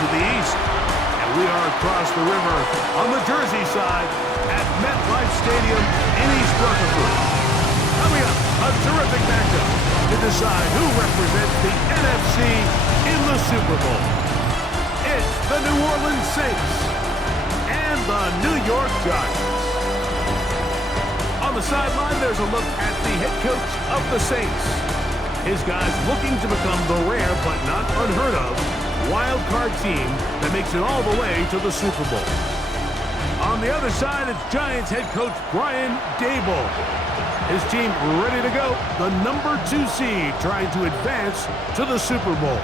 to the east. And we are across the river on the Jersey side at MetLife Stadium in East Rutherford. Coming up, a terrific matchup to decide who represents the NFC in the Super Bowl. It's the New Orleans Saints and the New York Giants. On the sideline, there's a look at the head coach of the Saints. His guys looking to become the rare but not unheard of wild card team that makes it all the way to the Super Bowl. On the other side, it's Giants head coach Brian Daboll. His team ready to go, the number 2 seed trying to advance to the Super Bowl.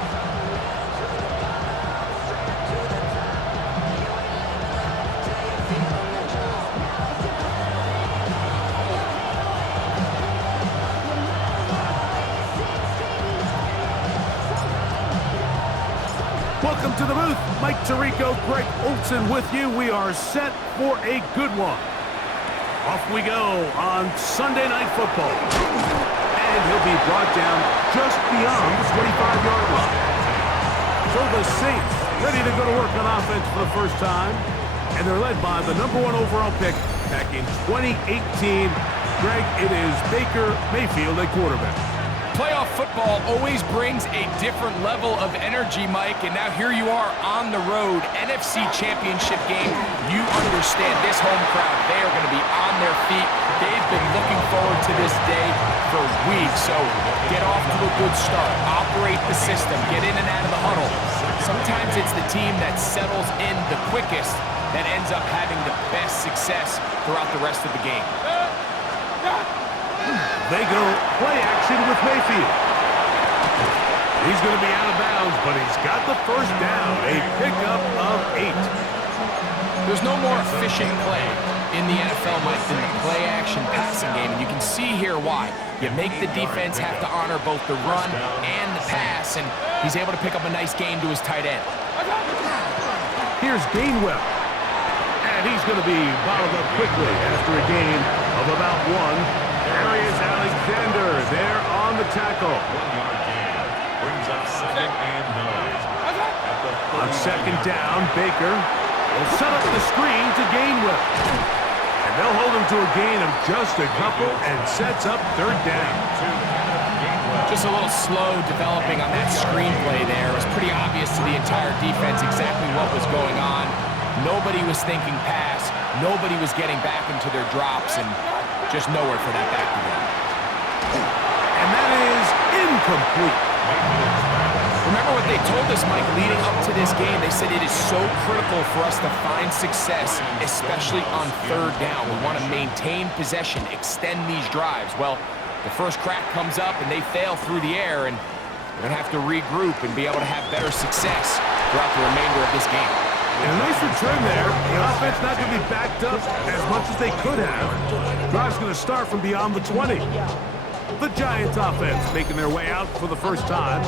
Welcome to the booth. Mike Tirico, Greg Olson with you. We are set for a good one. Off we go on Sunday Night Football. And he'll be brought down just beyond the 25-yard line. So the Saints ready to go to work on offense for the first time. And they're led by the number 1 overall pick back in 2018. Greg, it is Baker Mayfield at quarterback. Playoff football always brings a different level of energy, Mike, and now here you are on the road, NFC Championship game. You understand this home crowd, they are going to be on their feet. They've been looking forward to this day for weeks, so get off to a good start. Operate the system, get in and out of the huddle. Sometimes it's the team that settles in the quickest that ends up having the best success throughout the rest of the game. They go play action with Mayfield. He's going to be out of bounds, but he's got the first down. A pickup of 8. There's no more efficient play in the NFL, Mike, than the play-action passing game, and you can see here why. You make the defense have to honor both the run and the pass, and he's able to pick up a nice gain to his tight end. Here's Gainwell. And he's going to be bottled up quickly after a gain of about 1. Darius Alexander there on the tackle. 1-yard gain. Brings up 2nd and 9. On 2nd down, Baker will set up the screen to Gainwell. And they'll hold him to a gain of just a couple and sets up 3rd down. Just a little slow developing on that screenplay there. It was pretty obvious to the entire defense exactly what was going on. Nobody was thinking pass. Nobody was getting back into their drops, and just nowhere for that back to go. And that is incomplete. Remember what they told us, Mike, leading up to this game. They said it is so critical for us to find success, especially on 3rd down. We want to maintain possession, extend these drives. Well, the first crack comes up, and they fail through the air, and we're going to have to regroup and be able to have better success throughout the remainder of this game. And a nice return there. The offense not going to be backed up as much as they could have. Drive's going to start from beyond the 20. The Giants offense making their way out for the first time.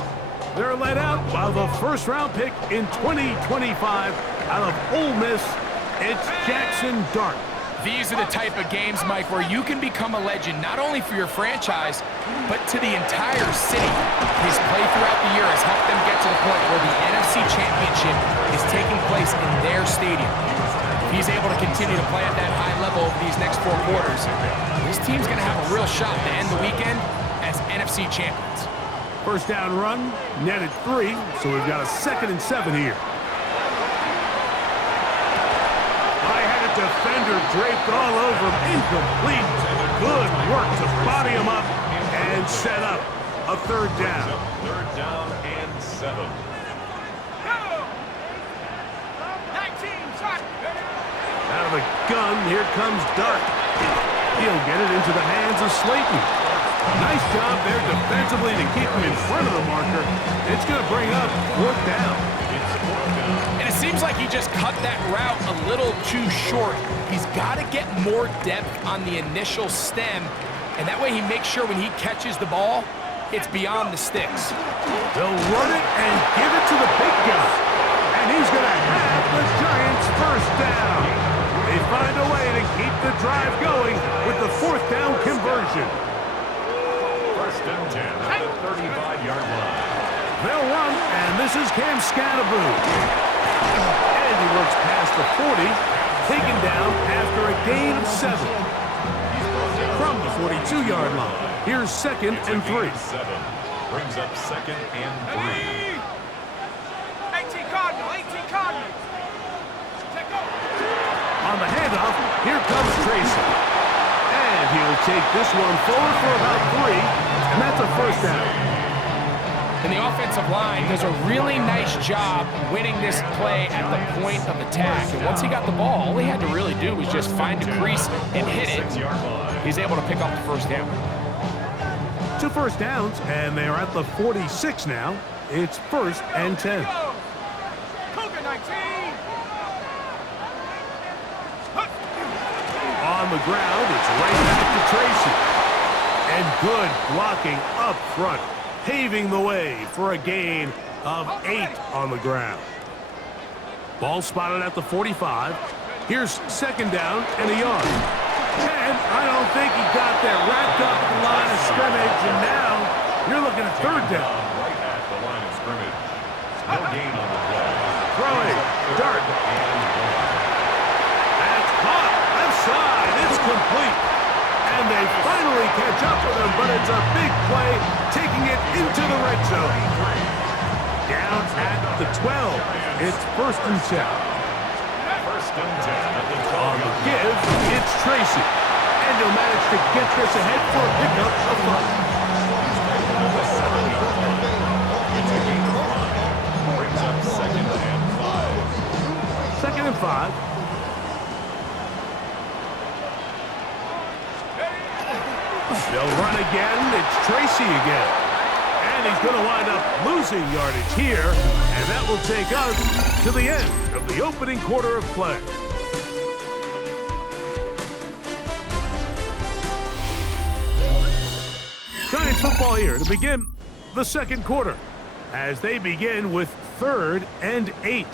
They're led out by the first-round pick in 2025 out of Ole Miss. It's Jackson Dart. These are the type of games, Mike, where you can become a legend, not only for your franchise, but to the entire city. His play throughout the year has helped them get to the point where the NFC Championship is taking place in their stadium. If he's able to continue to play at that high level over these next 4 quarters, this team's going to have a real shot to end the weekend as NFC champions. First down run, netted 3, so we've got a 2nd and 7 here. Defender draped all over him. Incomplete. Good work to body him up and set up a 3rd down. 3rd down and 7. Out of the gun, here comes Dart. He'll get it into the hands of Slayton. Nice job there defensively to keep him in front of the marker. It's going to bring up 4th down. And it seems like he just cut that route a little too short. He's got to get more depth on the initial stem, and that way he makes sure when he catches the ball, it's beyond the sticks. They'll run it and give it to the big guy. And he's going to have the Giants' first down. They find a way to keep the drive going with the 4th down conversion. 1st and 10 at the 35-yard line. They'll run, and this is Cam Scatterboo. taken down after a gain of 7. From the 42-yard line, here's 2nd and 3. 7 brings up 2nd and 3. 18 Cardinal, 18 Cardinal. On the handoff, here comes Tracy. And he'll take this one forward for about 3, and that's a first down. And the offensive line does a really nice job winning this play at the point of attack. And once he got the ball, all he had to really do was just find a crease and hit it. He's able to pick up the first down. 2 first downs, and they are at the 46 now. It's 1st and 10. Cougar 19. On the ground, it's right back to Tracy. And good blocking up front, paving the way for a gain of 8 on the ground. Ball spotted at the 45. Here's 2nd down and a yard. And I don't think he got that wrapped up at the line of scrimmage, and now you're looking at 3rd down. Right at the line of scrimmage. No gain on the play. Throwing, dart. That's caught, left side, it's complete. And they finally catch up with him, but it's a big play, taking it into the red zone. Down at the 12. It's 1st and 10. 1st and 10 at the 12. On the give, it's Tracy. And he'll manage to get this ahead for a pickup of 5. Brings up 2nd and 5. 2nd and 5. They'll run again. It's Tracy again. And he's going to wind up losing yardage here. And that will take us to the end of the opening quarter of play. Giants football here to begin the 2nd quarter as they begin with 3rd and 8.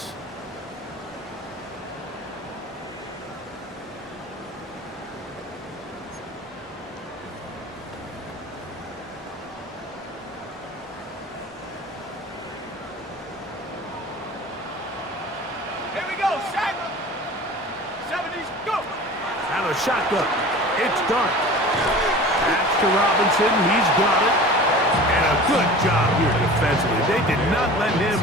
Here we go, set. 70s, go. Out of shotgun. It's Dart. Pass to Robinson. He's got it. And a good job here defensively. They did not let him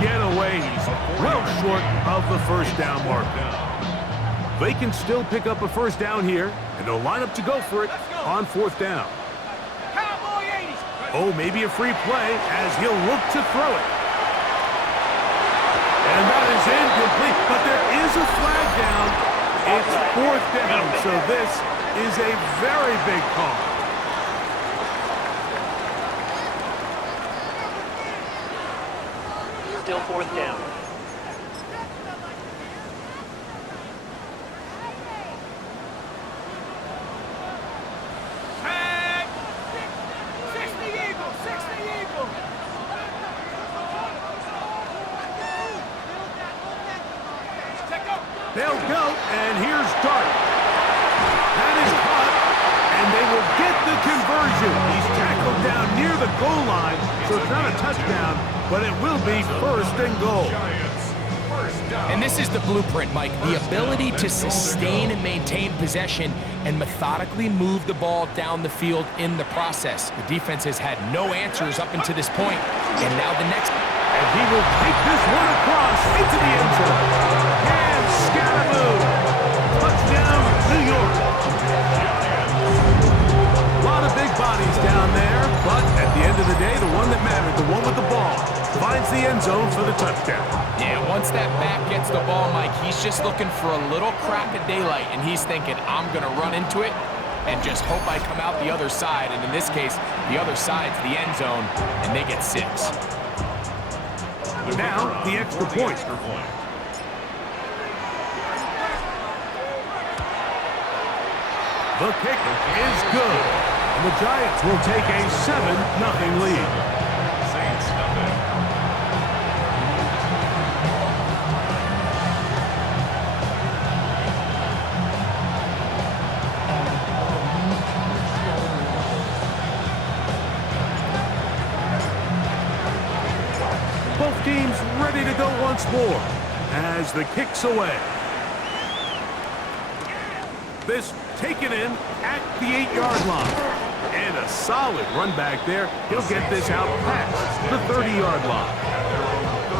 get away. He's well short of the first down mark. They can still pick up a first down here, and they'll line up to go for it on 4th down. Cowboy 80s. Oh, maybe a free play as he'll look to throw it. And that is incomplete, but there is a flag down. It's 4th down, so this is a very big call. Still 4th down. Tag. 60 Eagles, 60 Eagles. They'll go, and here's Dart. That is caught, and they will get the conversion. He's tackled down near the goal line, so it's not a touchdown, but it will be 1st and goal. And this is the blueprint, Mike. The ability to sustain and maintain possession and methodically move the ball down the field in the process. The defense has had no answers up until this point, and now the next... And he will take this one across into the end zone. And Scaraboo. Touchdown, New York. A lot of big bodies down there, but at the end of the day, the one that mattered, the one with the ball, finds the end zone for the touchdown. Yeah, once that back gets the ball, Mike, he's just looking for a little crack of daylight, and he's thinking, I'm going to run into it and just hope I come out the other side. And in this case, the other side's the end zone, and they get 6. Now, the extra point. The kick is good. And the Giants will take a 7-0 lead. Saints nothing. Both teams ready to go once more as the kick's away. This taken in at the 8-yard line. And a solid run back there. He'll get this out past the 30-yard line.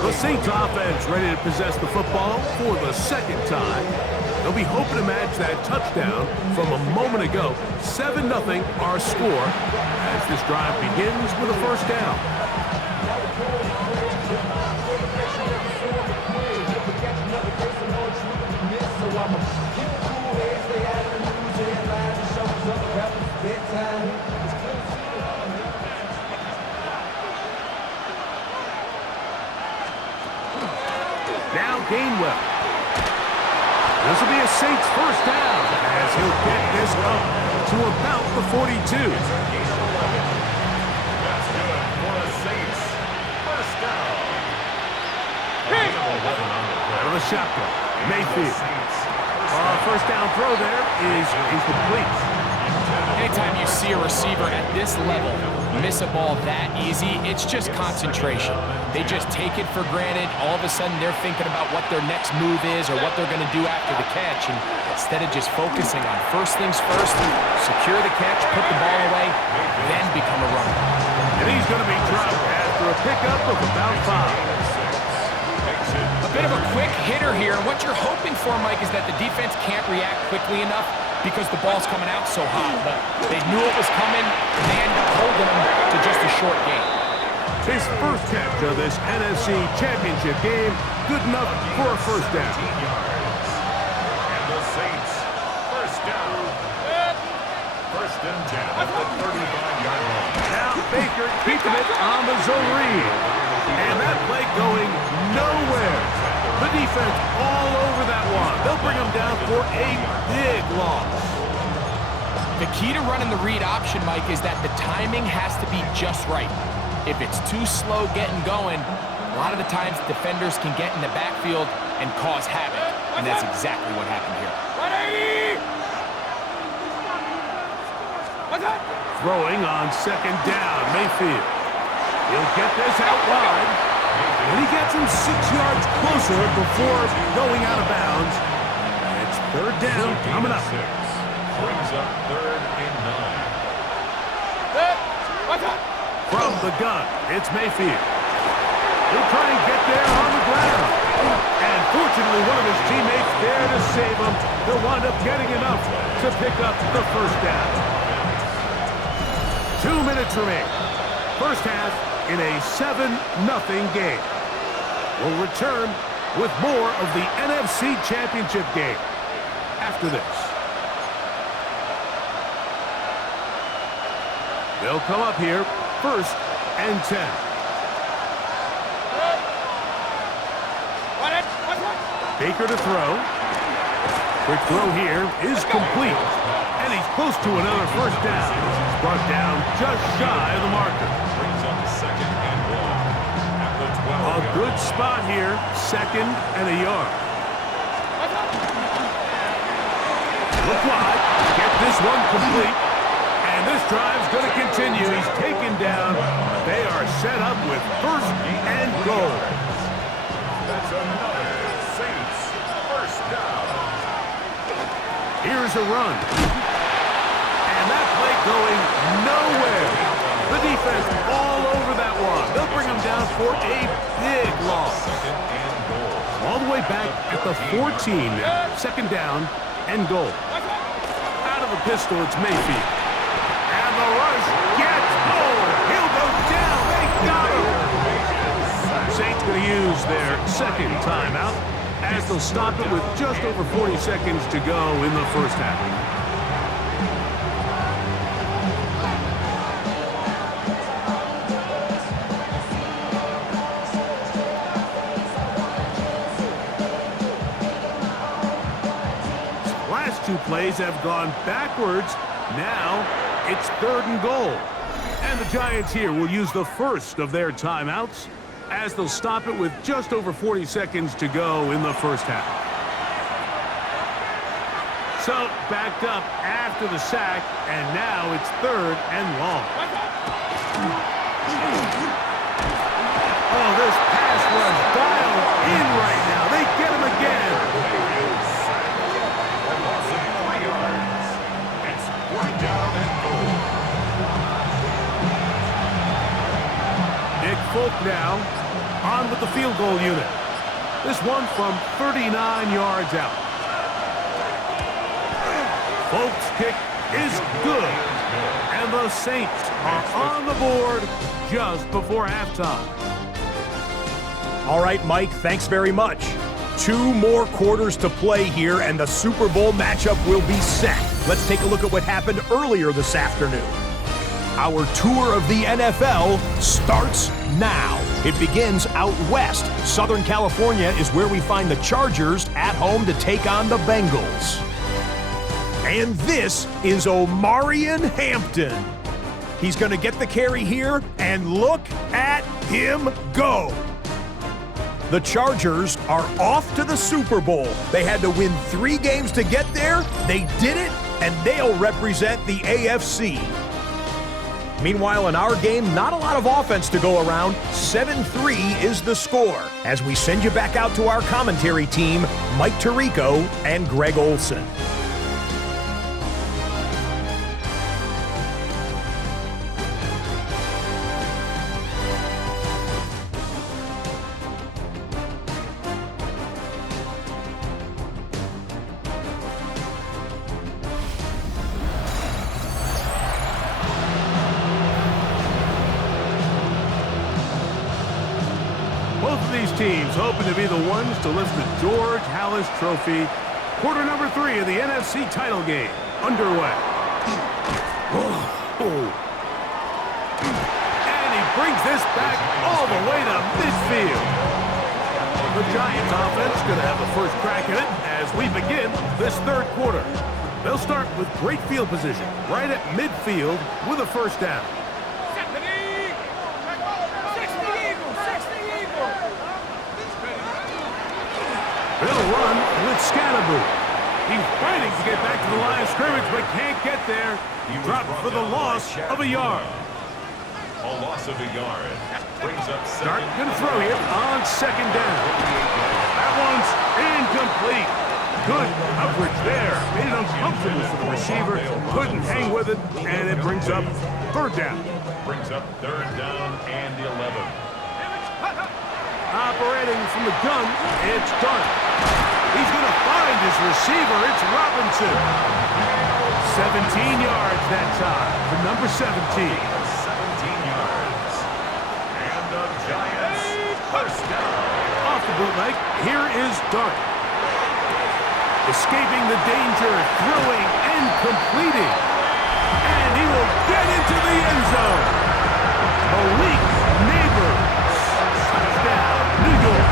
The Saints offense ready to possess the football for the second time. They'll be hoping to match that touchdown from a moment ago. 7-0 our score as this drive begins with a first down. Now Gainwell. This will be a Saints first down as he'll get this up to about the 42. That's good for the Saints. First down. Out of the shotgun. Mayfield. First down throw there is incomplete. Anytime you see a receiver at this level miss a ball that easy, it's just concentration. They just take it for granted. All of a sudden, they're thinking about what their next move is or what they're going to do after the catch. And instead of just focusing on first things first, secure the catch, put the ball away, then become a runner. And he's going to be dropped after a pickup of about 5. A bit of a quick hitter here, and what you're hoping for, Mike, is that the defense can't react quickly enough because the ball's coming out so hot. But they knew it was coming, and they end up holding them to just a short gain. His first catch of this NFC Championship game, good enough for a first down. And the Saints, first down. First and 10 at the 35-yard line. Now Baker keeping it on the zone read. And that play going nowhere. The defense all over that one. They'll bring him down for a big loss. The key to running the read option, Mike, is that the timing has to be just right. If it's too slow getting going, a lot of the times defenders can get in the backfield and cause havoc. And that's exactly what happened here. Throwing on second down, Mayfield. He'll get this out wide. And he gets him 6 yards closer before going out of bounds. It's third down coming up. Brings up 3rd and 9. From the gun, it's Mayfield. He'll try and get there on the ground. And fortunately, one of his teammates there to save him. He'll wind up getting enough to pick up the first down. 2 minutes remain. First half in a 7-0 game. We'll return with more of the NFC Championship game after this. They'll come up here, 1st and 10. Baker to throw. Quick throw here is complete. And he's close to another first down. He's brought down just shy of the marker. Brings up 2nd and 1 at the 12. A good spot here, 2nd and a yard. Look wide. Get this one complete. And this drive's going to continue. He's taken down. They are set up with 1st and goal. That's another Saints first down. Here's a run. And that play going nowhere. The defense all over that one. They'll bring him down for a big loss. 2nd and goal. All the way back at the 14 now. 2nd down and goal. Out of the pistol, it's Mayfield. And the rush gets home. He'll go down. They got him. Saints going to use their 2nd timeout as they'll stop it with just over 40 seconds to go in the first half. Last 2 plays have gone backwards. Now it's 3rd and goal. And the Giants here will use the first of their timeouts as they'll stop it with just over 40 seconds to go in the first half. So backed up after the sack, and now it's 3rd and long. Oh, this pass rush dialed in right now. They get him again. A loss of 3 yards. goal unit. This one from 39 yards out. Folks' kick is good. And the Saints are on the board just before halftime. All right, Mike, thanks very much. 2 more quarters to play here, and the Super Bowl matchup will be set. Let's take a look at what happened earlier this afternoon. Our tour of the NFL starts now. It begins out west. Southern California is where we find the Chargers at home to take on the Bengals. And this is Omarion Hampton. He's going to get the carry here, and look at him go. The Chargers are off to the Super Bowl. They had to win 3 games to get there. They did it, and they'll represent the AFC. Meanwhile, in our game, not a lot of offense to go around. 7-3 is the score. As we send you back out to our commentary team, Mike Tirico and Greg Olson. Both of these teams hoping to be the ones to lift the George Halas Trophy. Quarter number 3 of the NFC title game underway. And he brings this back all the way to midfield. The Giants offense going to have the first crack at it as we begin this third quarter. They'll start with great field position right at midfield with a first down. They'll run with Scatterboo. He's fighting to get back to the line of scrimmage, but can't get there. He dropped for the loss of a yard. A loss of a yard. Brings up Start going to throw here on second down. That one's incomplete. Good coverage there. Made it uncomfortable for the receiver. Couldn't hang with it, and it brings up third down. Brings up third down and 11. Operating from the gun, it's done. He's going to find his receiver. It's Robinson. 17 yards that time for number 17. 17 yards. And the Giants first down. Off the bootleg, here is Dart. Escaping the danger, throwing and completing. And he will get into the end zone. Malik Neighbors. Touchdown, New York.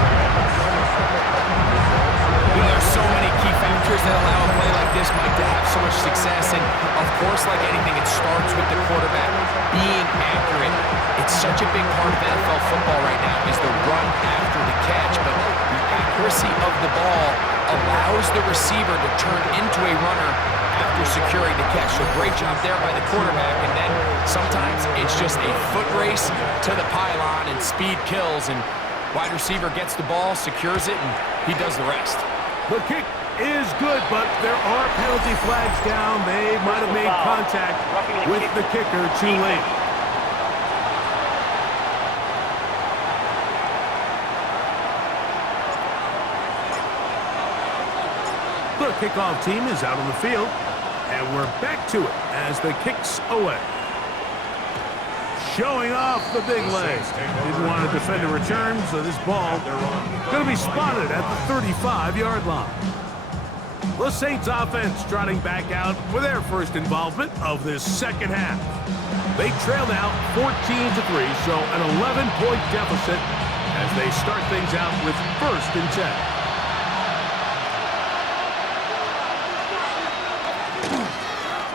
There's so many key factors that allow a play like this, Mike, to have so much success. And, of course, like anything, it starts with the quarterback being accurate. It's such a big part of NFL football right now is the run after the catch. But the accuracy of the ball allows the receiver to turn into a runner after securing the catch. So great job there by the quarterback. And then sometimes it's just a foot race to the pylon and speed kills. And wide receiver gets the ball, secures it, and he does the rest. The kick is good, but there are penalty flags down. They might have made contact with the kicker too late. The kickoff team is out on the field, and we're back to it as the kick's away. Showing off the big leg. Didn't want to defend a return, so this ball going to be spotted at the 35-yard line. The Saints offense trotting back out for their first involvement of this second half. They trail now 14-3, so an 11-point deficit as they start things out with first and 10.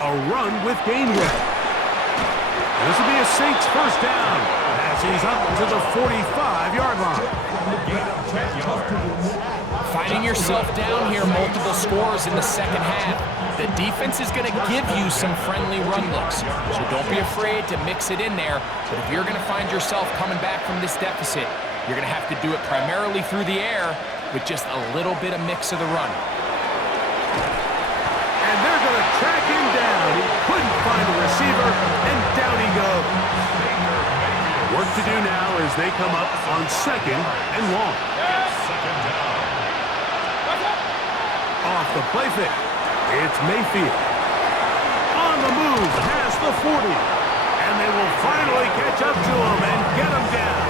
A run with Gainwell. This will be a Saints first down as he's up to the 45-yard line. Finding yourself down here, multiple scores in the second half. The defense is going to give you some friendly run looks, so don't be afraid to mix it in there. But if you're going to find yourself coming back from this deficit, you're going to have to do it primarily through the air with just a little bit of mix of the run. And they're going to track him down. He couldn't find a receiver, and down he goes. Work to do now as they come up on 2nd and long. Second down. Off the play fake. It's Mayfield. On the move past the 40. And they will finally catch up to him and get him down.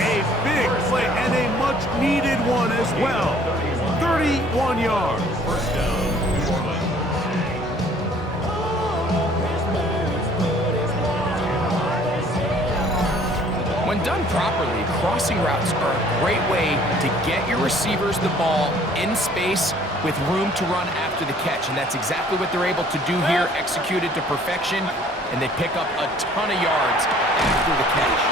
A big play and a much-needed one as well. 31 yards. First down, New Orleans. When done properly, crossing routes are a great way to get your receivers the ball in space with room to run after the catch. And that's exactly what they're able to do here, executed to perfection, and they pick up a ton of yards after the catch.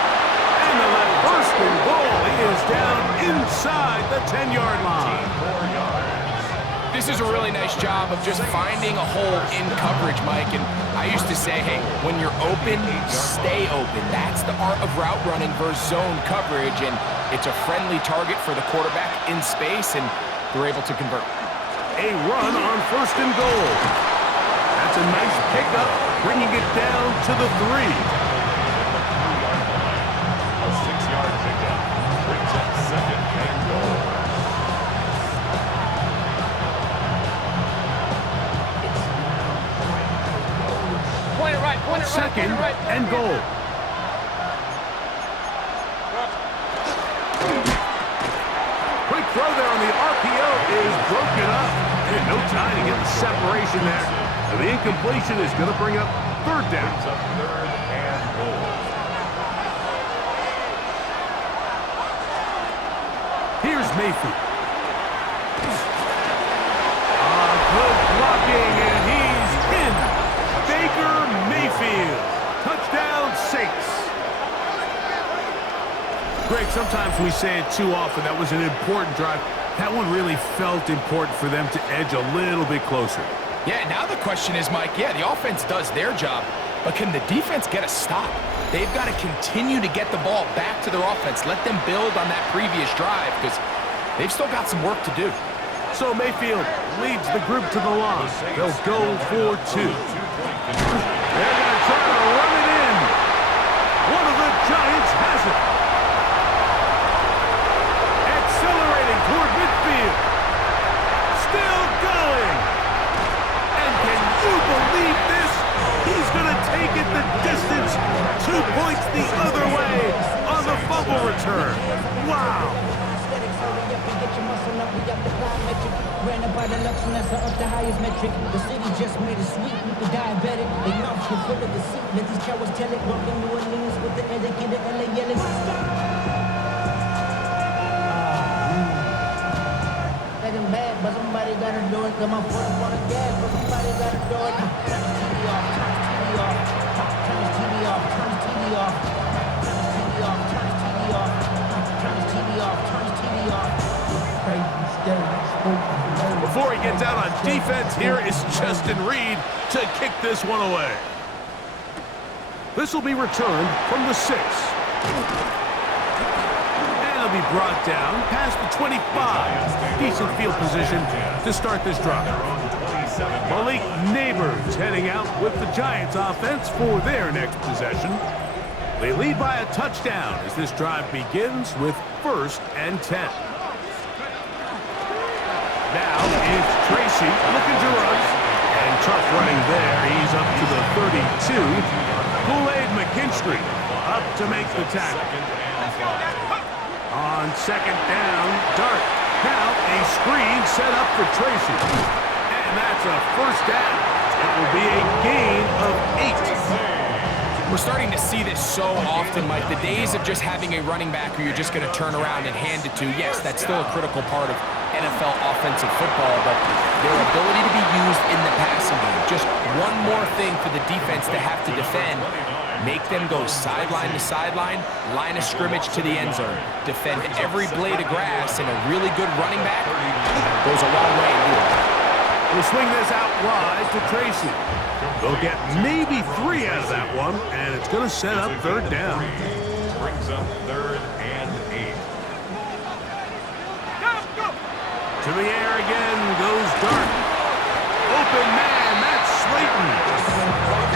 And the left first and goal. He is down inside the 10-yard line. 4 yards. This is a really nice job of just finding a hole in coverage, Mike. And I used to say, hey, when you're open, stay open. That's the art of route running versus zone coverage. And it's a friendly target for the quarterback in space, and they're able to convert. A run on first and goal. That's a nice pickup, bringing it down to the 3. A 6-yard pickup brings up second and goal. Point it right, point it right, Second point it right. and goal. Quick throw there on the RPO is broken up. And no time to get the separation there. And the incompletion is going to bring up third down. Brings up third and goal. Here's Mayfield. Good blocking, and he's in. Baker Mayfield. Touchdown, Saints. Greg, sometimes we say it too often. That was an important drive. That one really felt important for them to edge a little bit closer. Yeah, now the question is, Mike, yeah, the offense does their job, but can the defense get a stop? They've got to continue to get the ball back to their offense. Let them build on that previous drive, because they've still got some work to do. So Mayfield leads the group to the line. They'll go for 2. They're going to try to run it in. One of the Giants has it. Accelerating toward midfield. Still going. And can you believe this? He's going to take it the distance. 2 points the other way on the fumble return. Wow. Granted by the Lux, and that's up the highest metric. The city just made it sweet, people diabetic. They mouths were full of deceit. Let these cowards tell it. Welcome to New Orleans with the etiquette of LA yelling. Let him bad, but somebody gotta do it. Come on, put him on a gas, but somebody gotta do it. Turn his TV off, turn his TV off. Turn his TV off, turn his TV off. Turn his TV off, turn his TV off. Turn his TV off, turn his TV off. Crazy, scary, spooky. Before he gets out on defense, here is Justin Reed to kick this one away. This will be returned from the 6. And it'll be brought down past the 25. Decent field position to start this drive. Malik Neighbors heading out with the Giants offense for their next possession. They lead by a touchdown as this drive begins with 1st and 10. Now it's Tracy looking to run. And tough running there. He's up to the 32. Kool-Aid McKinstry up to make the tackle. On 2nd down, Dart. Now a screen set up for Tracy. And that's a 1st down. It will be a gain of 8. We're starting to see this so often, Mike. The days of just having a running back who you're just going to turn around and hand it to, yes, that's still a critical part of NFL offensive football, but their ability to be used in the passing game, just one more thing for the defense to have to defend, make them go sideline to sideline, line of scrimmage to the end zone, defend every blade of grass, and a really good running back goes a long way in doing it. We'll swing this out wide to Tracy. They'll get maybe 3 out of that one, and it's going to set up 3rd down. Brings up 3rd and 8. To the air again goes Dart. Open man, that's Slayton.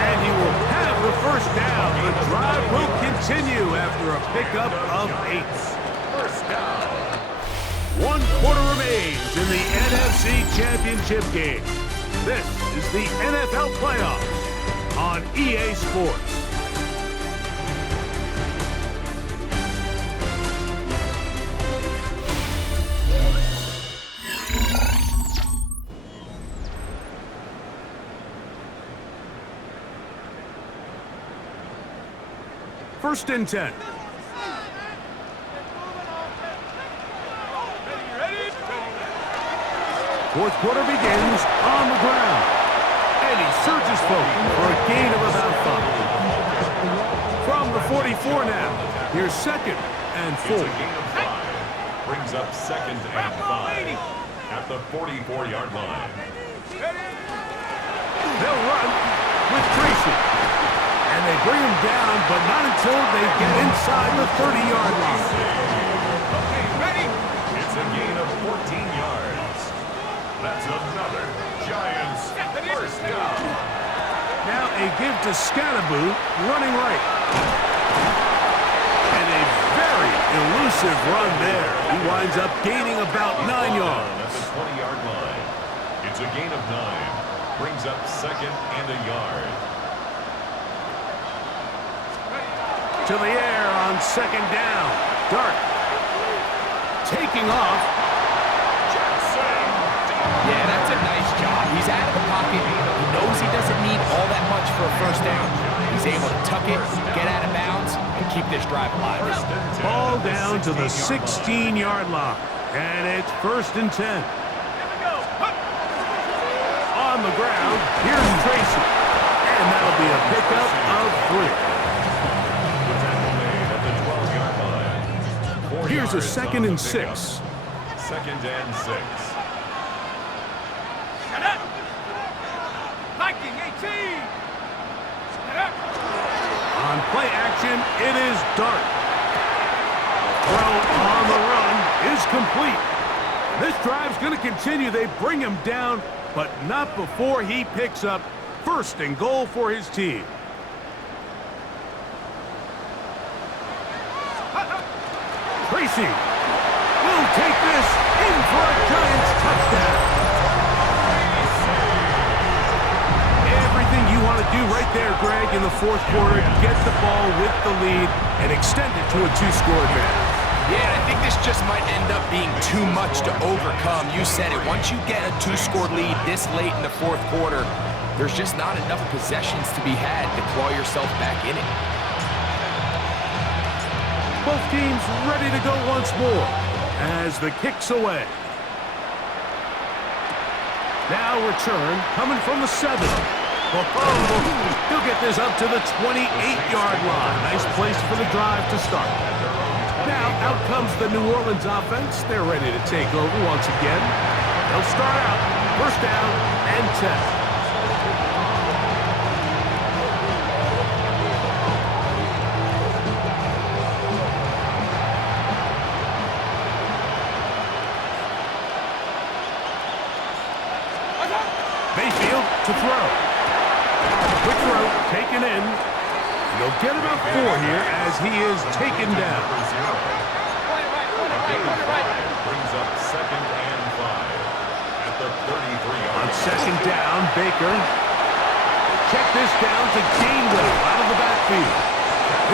And he will have the first down. The drive will continue after a pickup of 8. First down. 1 quarter remains in the NFC Championship game. This is the NFL Playoffs on EA Sports. First and 10. Fourth quarter begins on the ground. And he surges forward for a gain of about 5. From the 44 now. Here's second and 4. It's a gain of 5. Brings up second and 5 at the 44-yard line. They'll run with Tracy. And they bring him down, but not until they get inside the 30-yard line. It's a gain of 14 yards. That's another Giants first down. Now a give to Scattaboo, running right. And a very elusive run there. He winds up gaining about 9 yards. At the 20-yard line. It's a gain of 9. Brings up second and a yard. To the air on second down. Dart. Taking off. Yeah, that's a nice job. He's out of the pocket. He knows he doesn't need all that much for a first down. He's able to tuck it, get out of bounds, and keep this drive alive. Ball down to the 16-yard line. And it's first and 10. On the ground, here's Tracy. And that'll be a pickup of 3. Here's a second and 6. Second and 6. On play action, it is Dart. Throw on the run is complete. This drive's going to continue. They bring him down, but not before he picks up first and goal for his team. Tracy will take this in for a Giants touchdown. Everything you want to do right there, Greg, in the fourth quarter, get the ball with the lead and extend it to a 2-score advantage. Yeah, I think this just might end up being too much to overcome. You said it. Once you get a 2-score lead this late in the fourth quarter, there's just not enough possessions to be had to claw yourself back in it. Both teams ready to go once more as the kick's away. Now return coming from the 7. He'll get this up to the 28-yard line. Nice place for the drive to start. Now out comes the New Orleans offense. They're ready to take over once again. They'll start out first down and 10. Mayfield to throw. Quick throw, taken in. They'll get about 4 here as he is taken down. Brings up second and 5 at the 33-yard On second down, Baker. Check this down to Gainwell out of the backfield.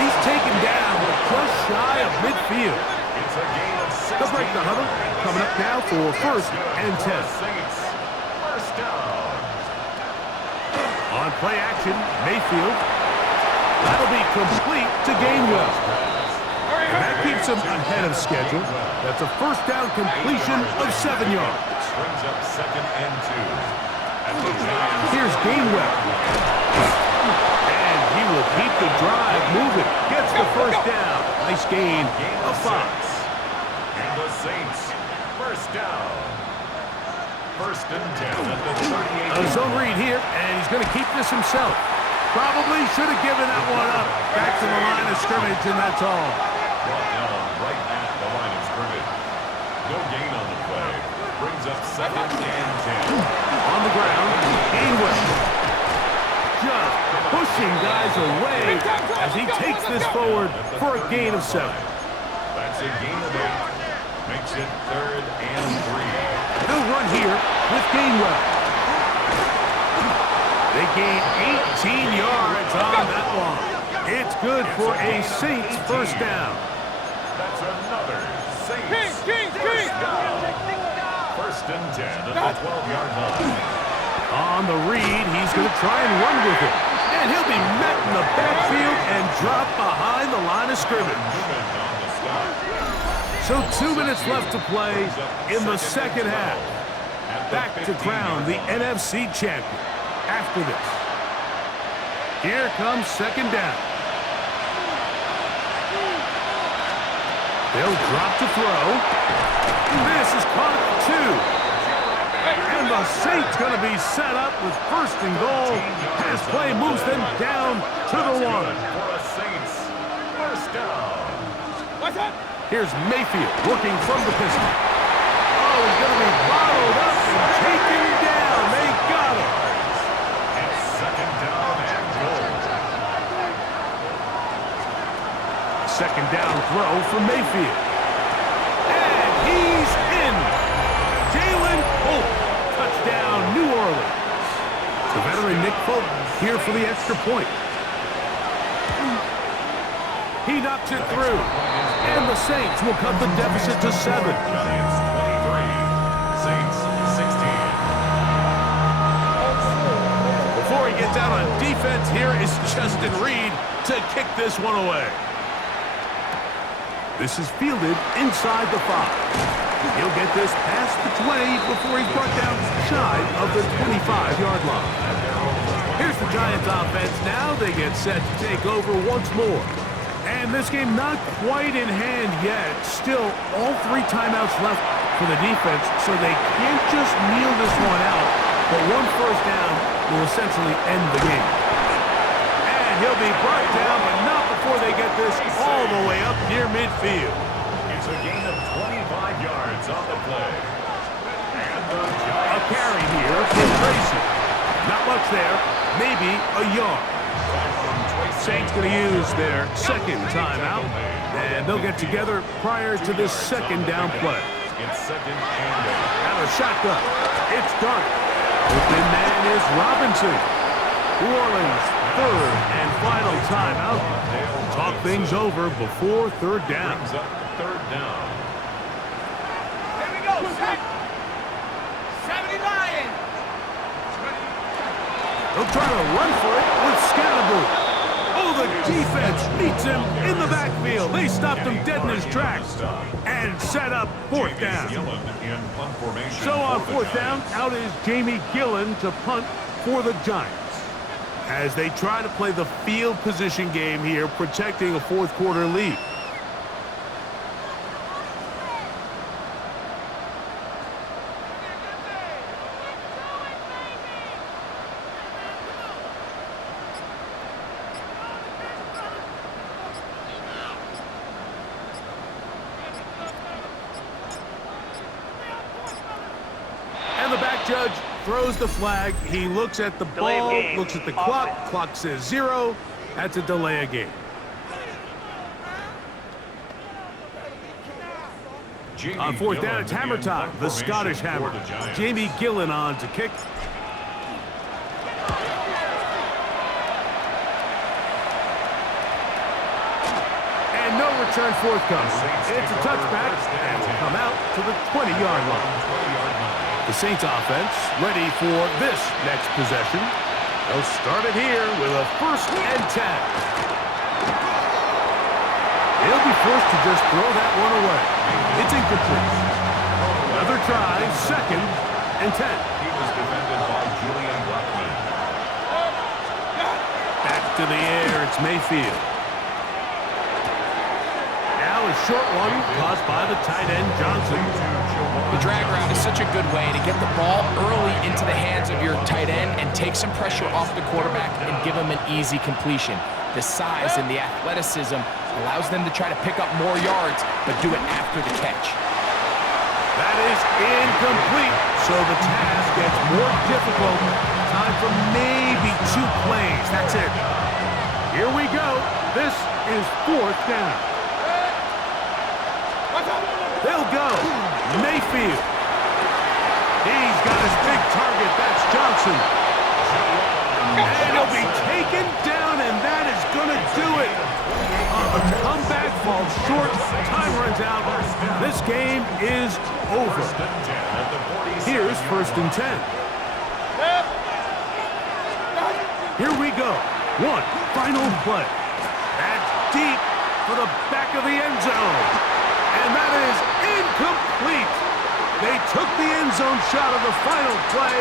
He's taken down just shy of midfield. It's a gain of 6. They'll break the huddle. Coming up now for first and 10. First down. On play action, Mayfield. That'll be complete to Gainwell. And that keeps him ahead of schedule. That's a first down completion of 7 yards. Brings up second and 2. Here's Gainwell. And he will keep the drive moving. Gets the first down. Nice gain of 5. And the Saints, first down. First and 10 at the 38. A zone read here, and he's going to keep this himself. Probably should have given that one up. Back to the line of scrimmage, and that's all. Brought down right at the line of scrimmage. No gain on the play. Brings up second and 10. On the ground, Gainwell. Just pushing guys away as he takes this forward for a gain of 7. That's a gain of 8. Makes it 3rd and 3. They'll run here with Gainwell. They gain 18 yards on that one. It's good for a Saints first down. That's another Saints first down. 1st and 10 at the 12-yard line. On the read, he's going to try and run with it. And he'll be met in the backfield and dropped behind the line of scrimmage. So 2 minutes left to play in the second half. Back to crown the NFC champion after this. Here comes second down. They'll drop to throw. This is caught at 2. And the Saints going to be set up with 1st and goal as play moves them down to the 1. For a Saints first down. Here's Mayfield working from the pistol. Oh, he's going to be bottled up and taken down. They got him. It's 2nd down and goal. Second down throw for Mayfield. And he's in. Jalen Holt. Touchdown, New Orleans. The veteran Nick Folk here for the extra point. He knocks it through. And the Saints will cut the deficit to 7. Giants 23. Saints 16. Before he gets out on defense, here is Justin Reed to kick this one away. This is fielded inside the 5. He'll get this past the 20 before he's brought down shy of the 25-yard line. Here's the Giants offense now. They get set to take over once more. And this game not quite in hand yet. Still, all 3 timeouts left for the defense, so they can't just kneel this one out. But 1 first down will essentially end the game. And he'll be brought down, but not before they get this all the way up near midfield. It's a gain of 25 yards on the play. And the Giants. A carry here for Tracy. Not much there, maybe a yard. Saints going to use their second timeout, and they'll get together prior to this second down play. It's 2nd and 8. Now a shotgun. It's Dark. Open man is Robinson. New Orleans, 3rd and final timeout. Talk things over before 3rd down. Brings up 3rd down. Here we go, set. 79. They'll try to run for it with Scatterboo. Oh, the defense meets him in the backfield. They stopped him dead in his tracks and set up 4th down. So on 4th down, out is Jamie Gillen to punt for the Giants. As they try to play the field position game here, protecting a 4th quarter lead. And the back judge throws the flag. He looks at the ball, looks at the clock. Clock says 0. That's a delay of game. On 4th down, it's hammer time. The Scottish hammer. Jamie Gillen on to kick. And no return forthcoming. It's a touchback and will come out to the 20-yard line. The Saints offense ready for this next possession. They'll start it here with a 1st and 10. They'll be forced to just throw that one away. It's incomplete. Another try, 2nd and 10. He was defended by Julian Blackman. Back to the air, it's Mayfield. Now a short one caused by the tight end Johnson. The drag route is such a good way to get the ball early into the hands of your tight end and take some pressure off the quarterback and give him an easy completion. The size and the athleticism allows them to try to pick up more yards, but do it after the catch. That is incomplete, so the task gets more difficult time time for maybe 2 plays. That's it. Here we go. This is 4th down. They'll go. Mayfield. He's got his big target. That's Johnson. And he'll be taken down, and that is going to do it. A comeback falls short. Time runs out. This game is over. Here's 1st and 10. Here we go. One final play. That's deep for the back of the end zone. And that is incomplete. They took the end zone shot of the final play,